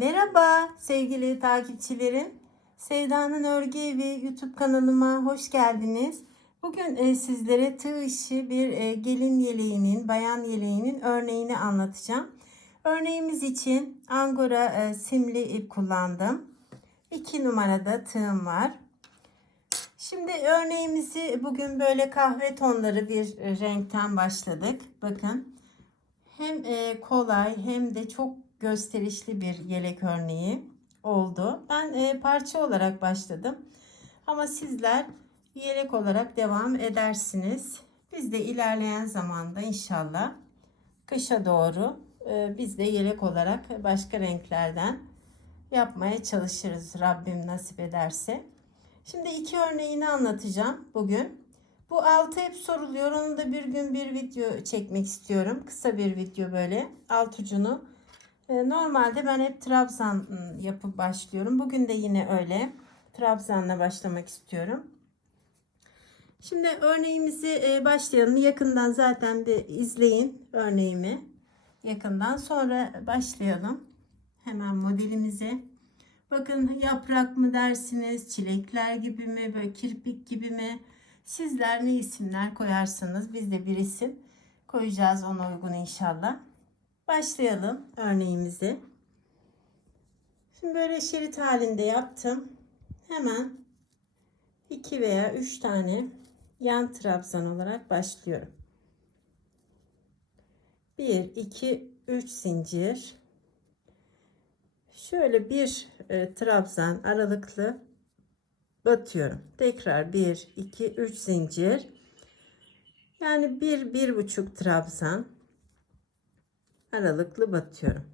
Merhaba sevgili takipçilerim. Sevda'nın Örgü Evi YouTube kanalıma hoş geldiniz. Bugün e, sizlere tığ işi bir e, gelin yeleğinin, bayan yeleğinin örneğini anlatacağım. Örneğimiz için angora e, simli ip kullandım. 2 numarada tığım var. Şimdi örneğimizi bugün böyle kahve tonları bir renkten başladık. Bakın hem kolay hem de çok gösterişli bir yelek örneği oldu. Ben e, parça olarak başladım. Ama sizler yelek olarak devam edersiniz. Biz de ilerleyen zamanda inşallah kışa doğru e, biz de yelek olarak başka renklerden yapmaya çalışırız Rabbim nasip ederse. Şimdi iki örneğini anlatacağım bugün. Bu altı hep soruluyor. Onu da bir gün bir video çekmek istiyorum. Kısa bir video böyle. Alt ucunu. Ee, Normalde ben hep trabzan ım, yapıp başlıyorum. Bugün de yine öyle. Trabzanla başlamak istiyorum. Şimdi örneğimizi e, başlayalım. Yakından zaten bir izleyin örneğimi. Yakından sonra başlayalım. Hemen modelimize. Bakın yaprak mı dersiniz, çilekler gibi mi, böyle kirpik gibi mi? Sizler ne isimler koyarsanız biz de bir isim koyacağız ona uygun inşallah. Başlayalım örneğimizi. Şimdi böyle şerit halinde yaptım. Hemen 2 veya 3 tane yan trabzan olarak başlıyorum. 1 2 3 zincir. Şöyle bir e, trabzan aralıklı batıyorum. Tekrar 1 2 3 zincir. Yani bir bir buçuk trabzan aralıklı batıyorum.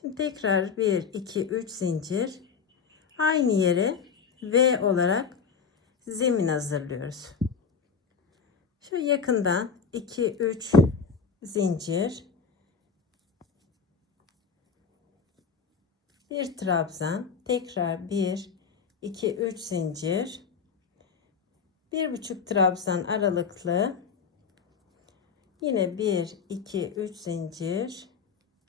Şimdi tekrar 1 2 3 zincir. Aynı yere V olarak zemin hazırlıyoruz. Şu yakından 2 3 zincir. bir trabzan tekrar 1 2 3 zincir bir buçuk trabzan aralıklı yine 1 2 3 zincir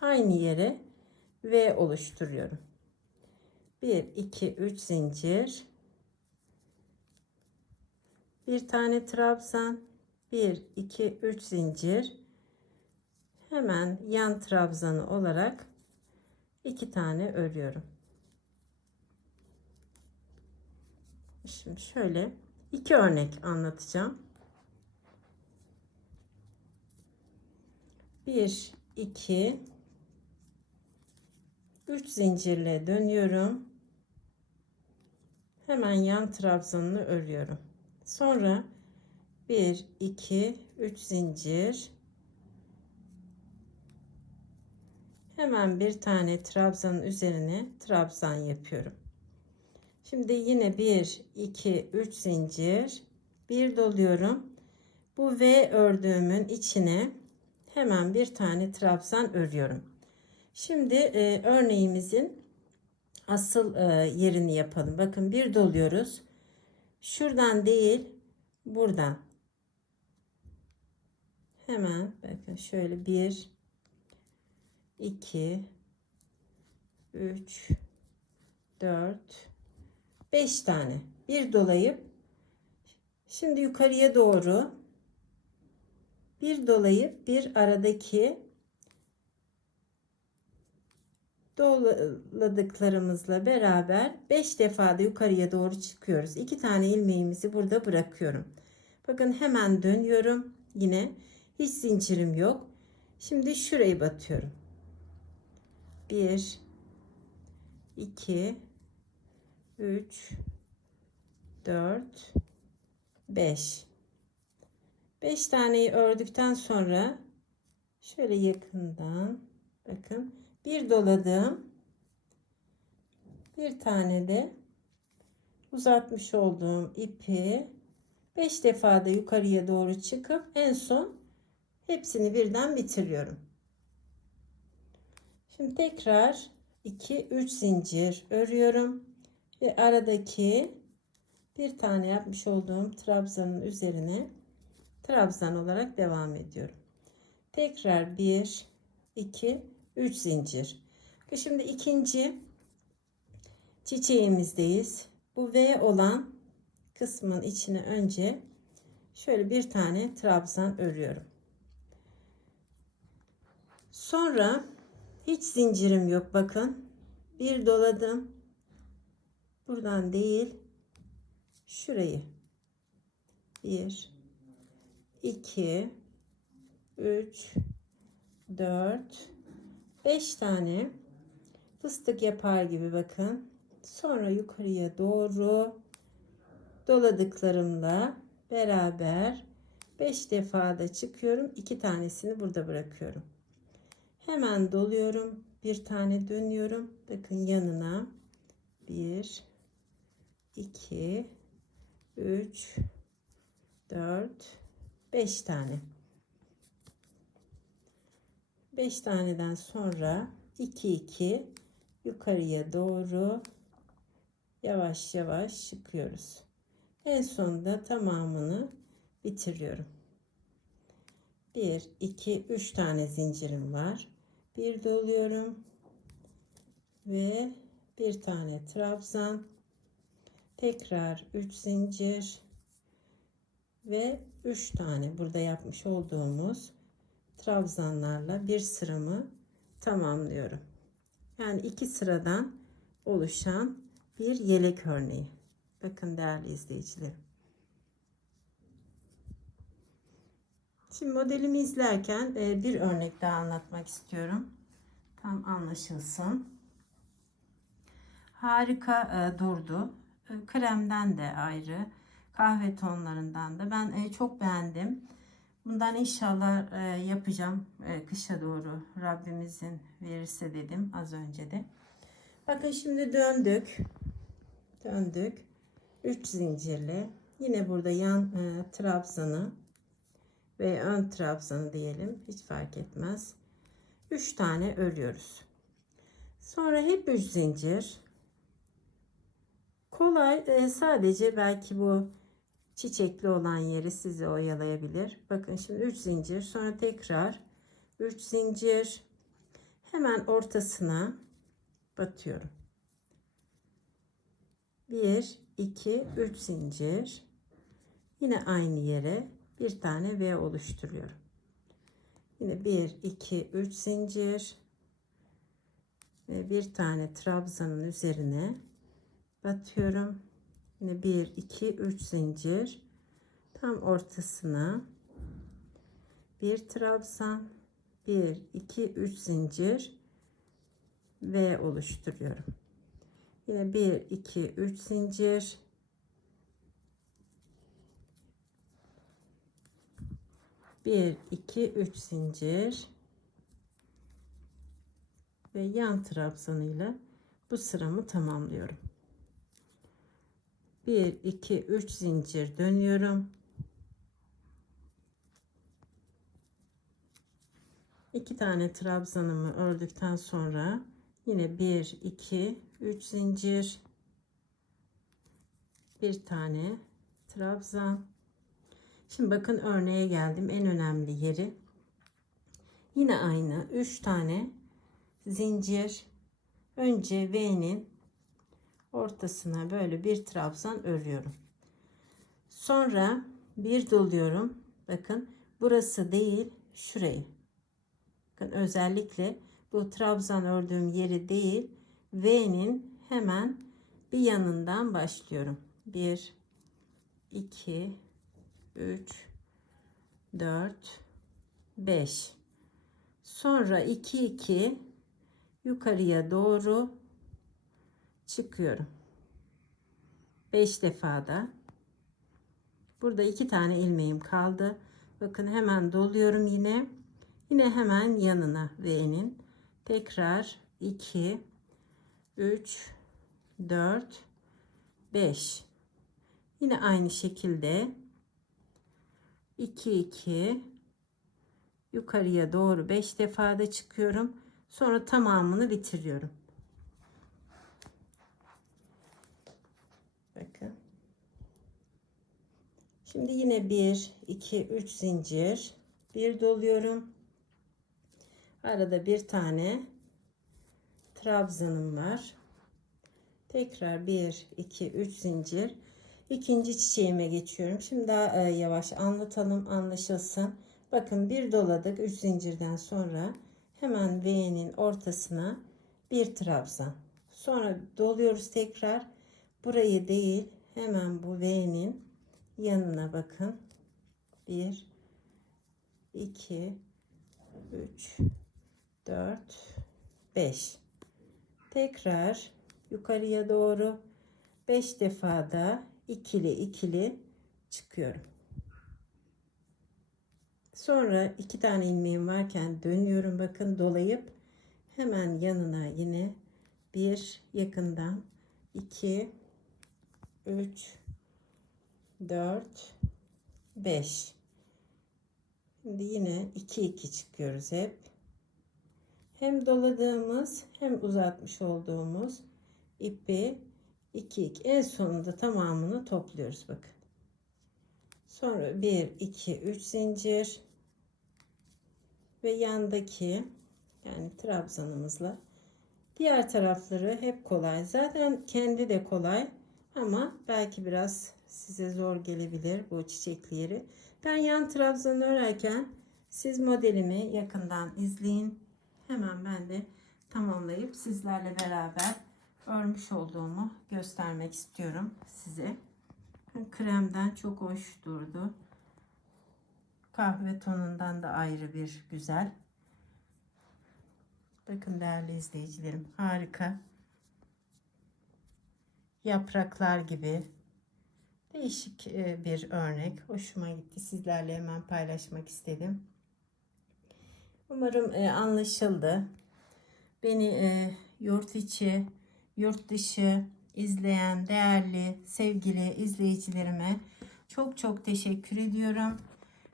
aynı yere V oluşturuyorum 1 2 3 zincir bir tane trabzan 1 2 3 zincir hemen yan trabzanı olarak iki tane örüyorum. Şimdi şöyle iki örnek anlatacağım. Bir, iki, üç zincirle dönüyorum. Hemen yan trabzanını örüyorum. Sonra bir, iki, üç zincir Hemen bir tane trabzanın üzerine trabzan yapıyorum. Şimdi yine 1 2 3 zincir bir doluyorum. Bu V ördüğümün içine hemen bir tane trabzan örüyorum. Şimdi e, örneğimizin asıl e, yerini yapalım. Bakın bir doluyoruz. Şuradan değil, buradan. Hemen bakın şöyle bir 2 3 4 5 tane bir dolayıp şimdi yukarıya doğru bir dolayıp bir aradaki doladıklarımızla beraber 5 defa da yukarıya doğru çıkıyoruz. 2 tane ilmeğimizi burada bırakıyorum. Bakın hemen dönüyorum. Yine hiç zincirim yok. Şimdi şurayı batıyorum. 1 2 3 4 5 5 taneyi ördükten sonra şöyle yakından bakın bir doladım bir tane de uzatmış olduğum ipi 5 defa da yukarıya doğru çıkıp en son hepsini birden bitiriyorum. Şimdi tekrar 2 3 zincir örüyorum ve aradaki bir tane yapmış olduğum trabzanın üzerine trabzan olarak devam ediyorum. Tekrar 1 2 3 zincir. Şimdi ikinci çiçeğimizdeyiz. Bu V olan kısmın içine önce şöyle bir tane trabzan örüyorum. Sonra hiç zincirim yok bakın. Bir doladım. Buradan değil. Şurayı. 1 2 3 4 5 tane fıstık yapar gibi bakın. Sonra yukarıya doğru doladıklarımla beraber 5 defa da çıkıyorum. 2 tanesini burada bırakıyorum. Hemen doluyorum. Bir tane dönüyorum. Bakın yanına 1 2 3 4 5 tane. 5 taneden sonra 2 2 yukarıya doğru yavaş yavaş çıkıyoruz. En sonunda tamamını bitiriyorum. 1 2 3 tane zincirim var. Bir doluyorum ve bir tane trabzan tekrar 3 zincir ve 3 tane burada yapmış olduğumuz trabzanlarla bir sıramı tamamlıyorum. Yani iki sıradan oluşan bir yelek örneği. Bakın değerli izleyicilerim. Şimdi modelimi izlerken e, bir örnek daha anlatmak istiyorum. Tam anlaşılsın. Harika e, durdu. E, kremden de ayrı, kahve tonlarından da ben çok beğendim. Bundan inşallah yapacağım kışa doğru Rabbimizin verirse dedim az önce de. Bakın şimdi döndük. Döndük. 3 zincirle yine burada yan trabzanı ve ön trabzanı diyelim. Hiç fark etmez. 3 tane örüyoruz. Sonra hep 3 zincir. Kolay e, sadece belki bu çiçekli olan yeri sizi oyalayabilir. Bakın şimdi 3 zincir sonra tekrar 3 zincir hemen ortasına batıyorum. 1 2 3 zincir yine aynı yere bir tane V oluşturuyorum. Yine 1 2 3 zincir ve bir tane trabzanın üzerine batıyorum. Yine 1 2 3 zincir. Tam ortasına. Bir trabzan 1 2 3 zincir V oluşturuyorum. Yine 1 2 3 zincir. 1 2 3 zincir. Ve yan trabzanıyla bu sıramı tamamlıyorum 1 2 3 zincir dönüyorum iki tane trabzanımı ördükten sonra yine 1 2 3 zincir bir tane trabzan Şimdi bakın örneğe geldim. En önemli yeri. Yine aynı. 3 tane zincir. Önce V'nin ortasına böyle bir trabzan örüyorum. Sonra bir doluyorum. Bakın burası değil şurayı. Bakın özellikle bu trabzan ördüğüm yeri değil V'nin hemen bir yanından başlıyorum. 1 2 3 4 5 sonra 2 2 yukarıya doğru çıkıyorum. 5 defada. Burada iki tane ilmeğim kaldı. Bakın hemen doluyorum yine. Yine hemen yanına V'nin. Tekrar 2 3 4 5 yine aynı şekilde 2 2 yukarıya doğru 5 defa da çıkıyorum. Sonra tamamını bitiriyorum. Bakın. Şimdi yine 1 2 3 zincir bir doluyorum. Arada bir tane trabzanım var. Tekrar 1, 2, 3 zincir. İkinci çiçeğime geçiyorum. Şimdi daha e, yavaş anlatalım, anlaşılsın. Bakın bir doladık 3 zincirden sonra hemen V'nin ortasına bir trabzan. Sonra doluyoruz tekrar. Burayı değil, hemen bu V'nin yanına bakın. 1 2 3 4 5 tekrar yukarıya doğru 5 defa da ikili ikili çıkıyorum. Sonra iki tane ilmeğim varken dönüyorum bakın dolayıp hemen yanına yine bir yakından 2 3 4 5 Şimdi yine 2 2 çıkıyoruz hep. Hem doladığımız hem uzatmış olduğumuz ipi 2 2 en sonunda tamamını topluyoruz bakın. Sonra 1 2 3 zincir ve yandaki yani trabzanımızla diğer tarafları hep kolay. Zaten kendi de kolay ama belki biraz size zor gelebilir bu çiçekli yeri. Ben yan trabzanı örerken siz modelimi yakından izleyin. Hemen ben de tamamlayıp sizlerle beraber örmüş olduğumu göstermek istiyorum size. Kremden çok hoş durdu. Kahve tonundan da ayrı bir güzel. Bakın değerli izleyicilerim harika. Yapraklar gibi değişik e, bir örnek. Hoşuma gitti. Sizlerle hemen paylaşmak istedim. Umarım e, anlaşıldı. Beni e, yurt içi, yurt dışı izleyen değerli, sevgili izleyicilerime çok çok teşekkür ediyorum.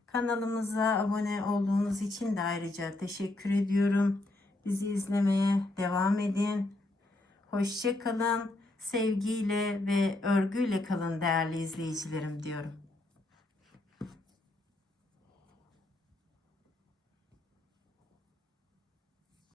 Kanalımıza abone olduğunuz için de ayrıca teşekkür ediyorum. Bizi izlemeye devam edin. Hoşça kalın. Sevgiyle ve örgüyle kalın değerli izleyicilerim diyorum.